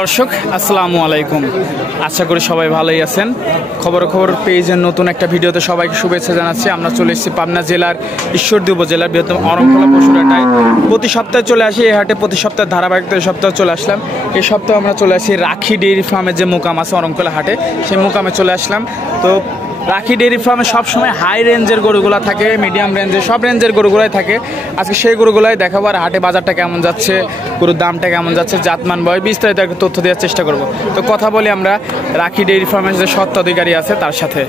দর্শক আসসালামু আলাইকুম, আশা করি সবাই ভালোই আছেন। খবর পেজের নতুন একটা ভিডিওতে সবাইকে শুভেচ্ছা জানাচ্ছি। আমরা চলে এসেছি পাবনা জেলার ঈশ্বরদী উপজেলার বৃহত্তম অরণখোলা পশুরহাটায়। প্রতি সপ্তাহে চলে আসি এই হাটে, প্রতি সপ্তাহে ধারাবাহিকতা এই সপ্তাহে চলে আসলাম। এই সপ্তাহে আমরা চলে আসি রাখি ডেইরি ফার্মের যে মোকাম আছে অরণখোলা হাটে, সেই মোকামে চলে আসলাম। তো রাখি ডেইরি ফার্মে সবসময় হাই রেঞ্জের গরুগুলো থাকে, মিডিয়াম রেঞ্জের সব রেঞ্জের গরুগুলাই থাকে। আজকে সেই গরুগুলাই দেখাবো, আর হাটে বাজারটা কেমন যাচ্ছে, গরুর দামটা কেমন যাচ্ছে, জাতমান বয় বিস্তারিত একটা তথ্য দেওয়ার চেষ্টা করব। তো কথা বলি আমরা রাখি ডেইরি ফার্মের যে স্বত্বাধিকারী আছে তার সাথে।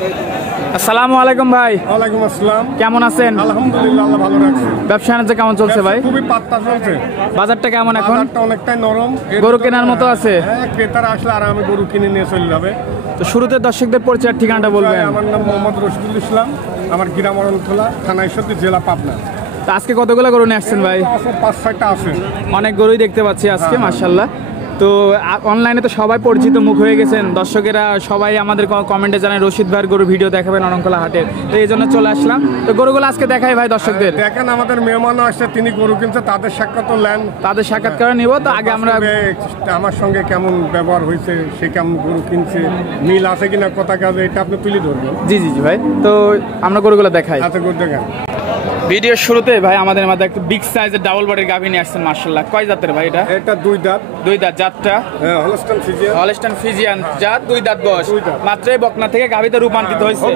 আসসালামু আলাইকুম ভাই। ওয়ালাইকুম আসসালাম। কেমন আছেন? আলহামদুলিল্লাহ, আল্লাহ ভালো রাখছে। ব্যবসা বাণিজ্য কেমন চলছে ভাই? খুবই পাত্তা চলছে। বাজারটা কেমন এখন? বাজারটা অনেকটাই নরম, গরু কেনার মতো আছে। হ্যাঁ, ক্রেতারা আসলে আরামে গরু কিনে নিয়ে চলে যাবে। তো শুরুতে দর্শকদের পরিচয়ের ঠিকানাটা বলবেন। আমার নাম মোহাম্মদ রশিদুল ইসলাম, আমার গ্রাম অরণখোলা, থানা ঈশ্বরদী, জেলা পাবনা। তো আজকে কতগুলো গরু নিয়ে আসছেন ভাই? আছে 5-6টা আছে। অনেক গরুই দেখতে পাচ্ছি আজকে, মাশাআল্লাহ। তো অনলাইনে তো সবাই পরিচিত মুখ হয়ে গেছেন, দর্শকেরা সবাই আমাদের কমেন্টে জানায় রশিদ ভাইয়ের গরু ভিডিও দেখাবেন অরণখোলা হাটের। তো এই জন্য চলে আসলাম। তো গরুগুলো আজকে দেখাই ভাই দর্শকদের। দেখেন, আমাদের মেহমানও আসছে, তিনি গরু কিনছে, তাদের সাক্ষাৎ নেন, তাদের সাক্ষাৎকার নিব। তো আগে আমরা আমার সঙ্গে কেমন ব্যবহার হয়েছে, সে কেমন গরু কিনছে, মিল আছে কিনা কথা কাজে, এটা আপনি তুলে ধরবেন। জি ভাই। তো আমরা গরুগুলো দেখাই। আচ্ছা, গরু দেখেন। ভিডিওর শুরুতে ভাই আমাদের মাঝে একটা বিগ সাইজের ডাবল বডির গাভী নিয়ে আসছেন, মাশাআল্লাহ। কয় জাতের ভাই এটা? এটা 2 দাঁত। 2 দাঁত জাতটা? হ্যাঁ, হলস্টাইন ফ্রিজিয়ান জাত, 2 দাঁত বয়স। মাত্রই বকনা থেকে গাভীতে রূপান্তরিত হয়েছে,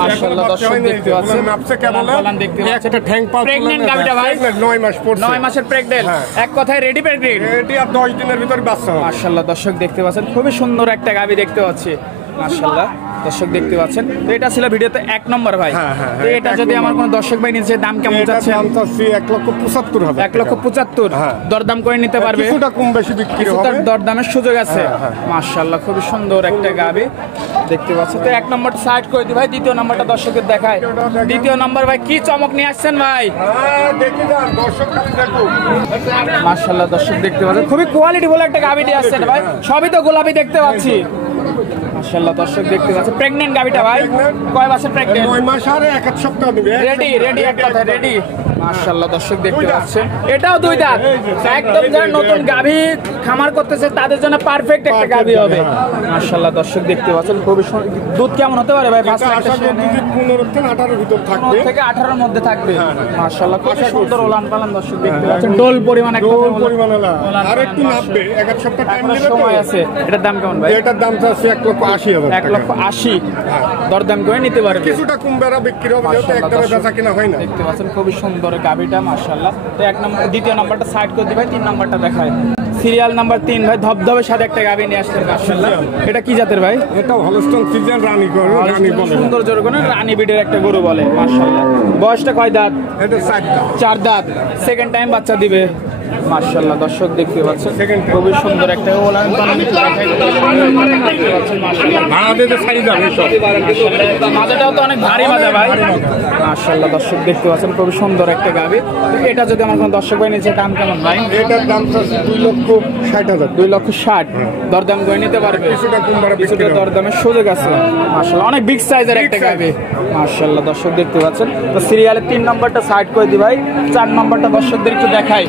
মাশাআল্লাহ। দর্শক দেখতে পাচ্ছেন, নাপছে কেমন দেখতে পাচ্ছেন। একটা ঠ্যাং পা প্রেগন্যান্ট গাভীটা ভাই, 9 মাস পড়ছে। 9 মাসের প্রেগন্যান্ট, এক কথায় রেডি প্রেগন্যান্ট। এটি আর 10 দিনের ভিতর বাচ্চা হবে, মাশাআল্লাহ। দর্শক দেখতে পাচ্ছেন, খুবই সুন্দর একটা গাভী দেখতে পাচ্ছি, মাশাআল্লাহ। দর্শক দেখতে পাচ্ছেন। তো এটা ছিল ভিডিওতে 1 নম্বর ভাই। তো এটা যদি আমার কোনো দর্শক ভাই নিচে দাম কেমন যাচ্ছে? দাম চাচ্ছি 1,75,000 হবে। 1,75,000 দরদাম করে নিতে পারবে? কিছুটা কম বেশি বিক্রি হবে, দরদামের সুযোগ আছে। মাশাআল্লাহ, খুবই সুন্দর একটা গাভী দেখতে পাচ্ছেন। তো 1 নম্বরটা সাইড করে দি ভাই, দ্বিতীয় নম্বরটা দর্শকের দেখায়। দ্বিতীয় নম্বর ভাই কি চমক নিয়ে আসছেন ভাই? দেখি যান, দর্শক খালি দেখুন। মাশাআল্লাহ, দর্শক দেখতে পাচ্ছেন, খুবই কোয়ালিটি বলে একটা গাভী দিয়ে আসছেন ভাই। সবই তো গোলাপি দেখতে পাচ্ছি, মাশাআল্লাহ। দর্শক দেখতে পাচ্ছেন প্রেগন্যান্ট গাভীটা ভাই। কয় মাসের প্রেগন্যান্ট? 9 মাস আর 1 সপ্তাহ দিবে। রেডি এক কথা রেডি, মাশাআল্লাহ। দর্শক দেখতে পাচ্ছেন, এটাও 2 দাঁত। একদম যারা নতুন গাভী খামার করতেছে তাদের জন্য পারফেক্ট একটা গাভী হবে, মাশাআল্লাহ। দর্শক দেখতে পাচ্ছেন, খুবই দুধ কেমন হতে পারে ভাই? 15 থেকে 18 এর ভিতর থাকবে, 15 থেকে 18 এর মধ্যে থাকবে, মাশাআল্লাহ। খুব সুন্দর ওলান পালান দর্শক দেখতে পাচ্ছেন। ডোল পরিমাণ একটা পরিমাণ আর একটু নামবে, 1 সপ্তাহ টাইম নেবে, সময় আছে। এটার দাম কেমন ভাই? এটার দাম চাচ্ছি 1,80,000 টাকা। 1,80,000 দরদাম করে নিতে পারবে। কিছুটা কম বেড়া বিক্রি হবে, যেহেতু একদমই বেচা কিনা হয় না। দেখতে পাচ্ছেন খুবই সুন্দর গাভীটা, মাশাআল্লাহ। তো 1 নম্বর, দ্বিতীয় নাম্বারটা সাইড করে দিই ভাই, 3 নাম্বারটা দেখায়। সিরিয়াল নাম্বার 3 ভাই, ধবধবে সাথে একটা গাভী নিয়ে আসছেন, মাশাআল্লাহ। এটা কি জাতের ভাই? এটা হলস্টাইন ফ্রিজিয়ান রানী গরু, রানী বলে, সুন্দর জোরগোনা রানী বিডের একটা গরু বলে, মাশাআল্লাহ। বয়সটা কয় দাঁত? এটা 4 দাঁত। 4 দাঁত, সেকেন্ড টাইম বাচ্চা দিবে, মাশাআল্লাহ। দর্শক দেখতে পাচ্ছেন, খুবই সুন্দর একটা ওলান পালান দেখতে পাচ্ছেন, মাশাআল্লাহ। ভাড়া দিতে সাইজ যাবে সব, মাজাটাও তো অনেক ভারী মাজা ভাই, মাশাআল্লাহ। দর্শক দেখতে পাচ্ছেন, খুবই সুন্দর একটা গাভী। এটা যদি আমার কোনো দর্শক ভাই নিচে দাম কেমন ভাই? এটার দাম চাচ্ছি 2,60,000। 2,60,000 দরদাম করে নিতে পারবে? কিছুটা কম বেড়া কিছুটা দরদামের সুযোগ আছে, মাশাআল্লাহ। অনেক বিগ সাইজের একটা গাভী, মাশাআল্লাহ। দর্শক দেখতে পাচ্ছেন। তো সিরিয়ালের 3 নম্বরটা সাইড করে দি ভাই, 4 নম্বরটা দর্শকদের একটু দেখাই।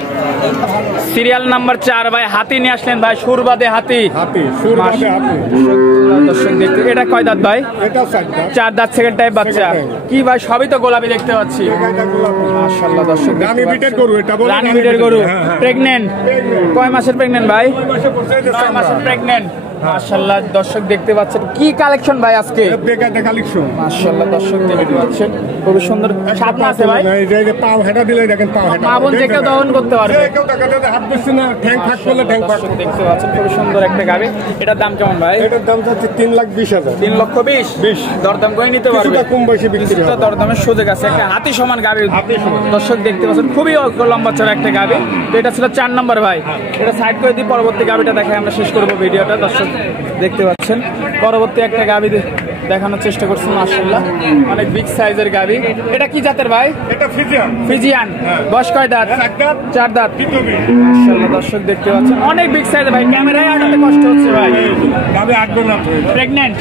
সিরিয়াল নাম্বার 4 ভাই, হাতি নিয়ে আসলেন ভাই, সুরবাদে হাতি। দর্শক দেখতে, এটা কয় দাঁত ভাই? এটা 4 দাঁত, সেকেন্ড টাইম বাচ্চা। কি ভাই, সবই তো গোলাপি দেখতে পাচ্ছি, মাশাআল্লাহ। দর্শক রানী বিটের গরু, এটা বলে রানী বিটের গরু, প্রেগন্যান্ট। কয় মাসের প্রেগন্যান্ট ভাই? 9 মাসের প্রেগন্যান্ট, মাশাআল্লাহ। দর্শক দেখতে পাচ্ছেন, কি কালেকশন ভাই আজকে? বেকারটা কালেকশন, মাশাআল্লাহ। দর্শক দেখতে পাচ্ছেন, খুবই সুন্দর সামনে আছে ভাই। এই যে পাও হেঁটা দিলে দেখেন, পাও হেঁটা মা বোন যে কেউ দহন করতে পারবে, কেউ দেখাতে হাত দিচ্ছে না, ঠ্যাং ফাঁক করলে ঠ্যাং ফাঁক। দেখতে পাচ্ছেন, খুবই সুন্দর একটা গাভী। এটার দাম কেমন ভাই? এটার দাম হচ্ছে 3,20,000। 3,20,000 দরদাম করে নিতে পারবে? কিছুটা কম বেশি বিক্রি হবে, দরদামের সুযোগ আছে। একটা হাতি সমান গাভী দর্শক দেখতে পাচ্ছেন, খুবই লম্বা চড়া একটা গাভী। তো এটা ছিল 4 নম্বর ভাই। এটা সাইড করে দিই, পরবর্তী গাভীটা দেখে আমরা শেষ করবো ভিডিওটা। দর্শক দেখতে পাচ্ছেন, পরবর্তী একটা গাভী দেখানোর চেষ্টা করছি, মাশাআল্লাহ। অনেক বিগ সাইজের গাভী। এটা কি জাতের ভাই? এটা ফ্রিজিয়ান। ফ্রিজিয়ান, বয়স কয় দাঁত? 4 দাঁত, মাশাআল্লাহ। দর্শক দেখতে পাচ্ছেন, অনেক বিগ সাইজের ভাই, ক্যামেরায় আনাতে কষ্ট হচ্ছে ভাই। গাভী 8 না, প্রেগন্যান্ট।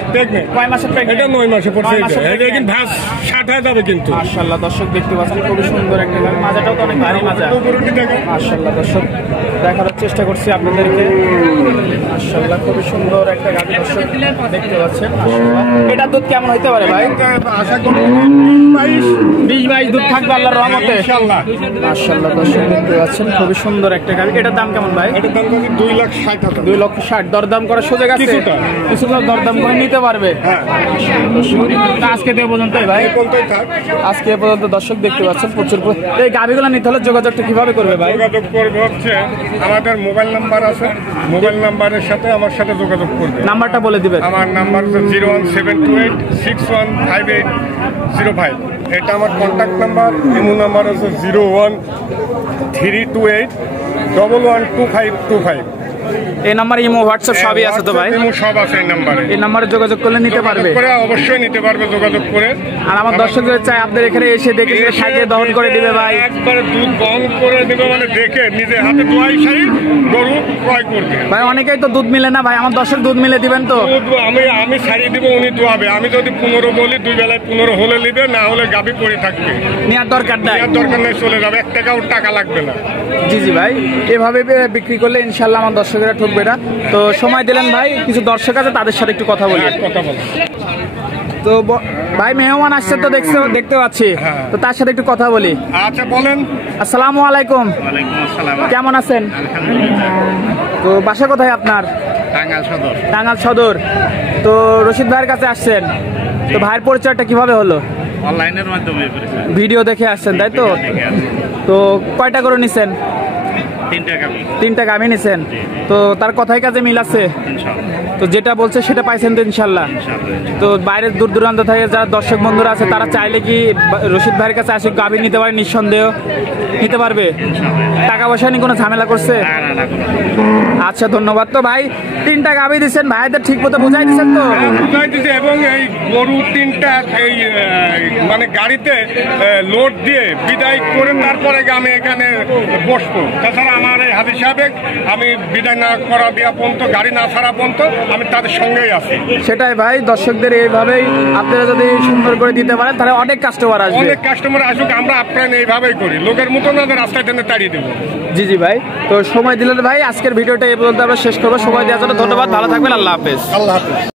কয় মাসের প্রেগন্যান্ট? এটা 9 মাসে পড়ছে, এটা কিন্তু ভাস 60 যাবে কিন্তু, মাশাআল্লাহ। দর্শক দেখতে পাচ্ছেন, খুবই সুন্দর একটা গাভী, মাজাটাও তো অনেক ভারী মাজা, মাশাআল্লাহ। দর্শক দেখানোর চেষ্টা করছি আপনাদেরকে, মাশাআল্লাহ। মাশাআল্লাহ খুবই সুন্দর একটা গাভী দর্শক দেখতে পাচ্ছেন। মাশাআল্লাহ এটা দুধ কেমন হইতে পারে ভাই? আশা করি 20-22 দুধ থাকবে আল্লাহর রহমতে ইনশাআল্লাহ। মাশাআল্লাহ দর্শক দেখতে পাচ্ছেন খুবই সুন্দর একটা গাভী। এটার দাম কেমন ভাই? এটার দাম কত? 2,60,000। 2,60,000 দরদাম করার সুযোগ আছে? কিছুটা দরদাম করে নিতে পারবে। হ্যাঁ, তা আজকে এ পর্যন্তই ভাই। কোনটাই থাক। আজকে এ পর্যন্ত দর্শক দেখতে পাচ্ছেন প্রচুর এই গাভীগুলো নিতে হলে যোগাযোগটা কিভাবে করবে ভাই? যোগাযোগ করবে হচ্ছে আমাদের মোবাইল নাম্বার আছে, মোবাইল নাম্বারের সাথে আমার সাথে যোগাযোগ করবে। নাম্বারটা বলে দিবেন। আমার নাম্বার হচ্ছে 01728615805। এটা আমার কন্ট্যাক্ট নাম্বার। ইমো নাম্বার হচ্ছে 01328112525। এই নাম্বার ইমো হোয়াটসঅ্যাপ সবই আছে তো ভাই? ইমো সব আছে এই নাম্বারে। এই নাম্বারে যোগাযোগ করলে নিতে পারবে। করে অবশ্যই নিতে পারবে যোগাযোগ করে। আর আমার দর্শকদের চাই আপনাদের এখানে এসে দেখে খাইয়ে দহন করে দিবে ভাই। একবারে দুধ দহন করে দিবে, মানে দেখে নিজে হাতে দোয়াই সারি গরু ক্রয় করবে ভাই। অনেকেই তো দুধ মিলে না ভাই, আমার দর্শক দুধ মিলে দিবেন তো? আমি সারি দিব, উনি দোয়াবে। আমি যদি 15 বলি, 2 বেলায় 15 হলে নিবে, না হলে গাভী পড়ে থাকবে। নেওয়ার দরকার নাই, নেওয়ার দরকার নেই, চলে যাবে। 1 টাকাও টাকা লাগবে না। জি জি ভাই, এভাবে বিক্রি করলে ইনশাল্লাহ আমার দর্শকেরা ঠকবে না। তো সময় দিলেন ভাই, কিছু দর্শক আছে তাদের সাথে একটু কথা বলি। কথা বল। তো ভাই মেহমান আসছে তো দেখতে পাচ্ছি, তো তার সাথে একটু কথা বলি। আচ্ছা বলেন। আসসালামু আলাইকুম। ওয়ালাইকুম আসসালাম। কেমন আছেন? তো বাসা কোথায় আপনার? টাঙ্গাইল সদর। টাঙ্গাইল সদর। তো রশিদ ভাইয়ের কাছে আসছেন, তো ভাইয়ের পরিচয়টা কিভাবে হলো? অনলাইনের মাধ্যমে ভিডিও দেখে আসছেন তাই তো? তো কয়টা করে নিছেন? 3টা গাভী নিছেন। তো তার কথাই কাজে মিল আছে তো? যেটা বলছে সেটা পাইছেন তো ইনশাল্লাহ? তো বাইরের দূর দূরান্ত থেকে যারা দর্শক বন্ধুরা আছে তারা চাইলে কি রশিদ ভাইয়ের কাছে আসে গাভী নিতে পারে? নিঃসন্দেহ নিতে পারবে। টাকা পয়সা নিয়ে কোনো ঝামেলা করছে? আচ্ছা ধন্যবাদ। তো ভাই 3টা গাভী দিচ্ছেন, ভাইদের ঠিক মতো বুঝাই দিচ্ছেন তো? বুঝাই দিছে। এবং এই গরু 3টা এই মানে গাড়িতে লোড দিয়ে বিদায় করে তারপরে আমি এখানে বসবো। তাছাড়া আমার এই হাজি সাহেব আমি বিদায় না করা দেওয়া পর্যন্ত, গাড়ি না ছাড়া পর্যন্ত আমি তাদের সঙ্গেই আছি। সেটাই ভাই, দর্শকদের এইভাবেই আপনারা যদি সুন্দর করে দিতে পারেন তাহলে অনেক কাস্টমার আসবে। অনেক কাস্টমার আসুক, আমরা আপ্যায়ন এইভাবেই করি। লোকের মতো না রাস্তায় টেনে তাড়িয়ে দেবো। জি জি ভাই, তো সময় দিলেন ভাই। আজকের ভিডিওটা এই পর্যন্ত আমরা শেষ করবো। সময় দেওয়ার জন্য ধন্যবাদ। ভালো থাকবেন। আল্লাহ হাফেজ। আল্লাহ হাফেজ।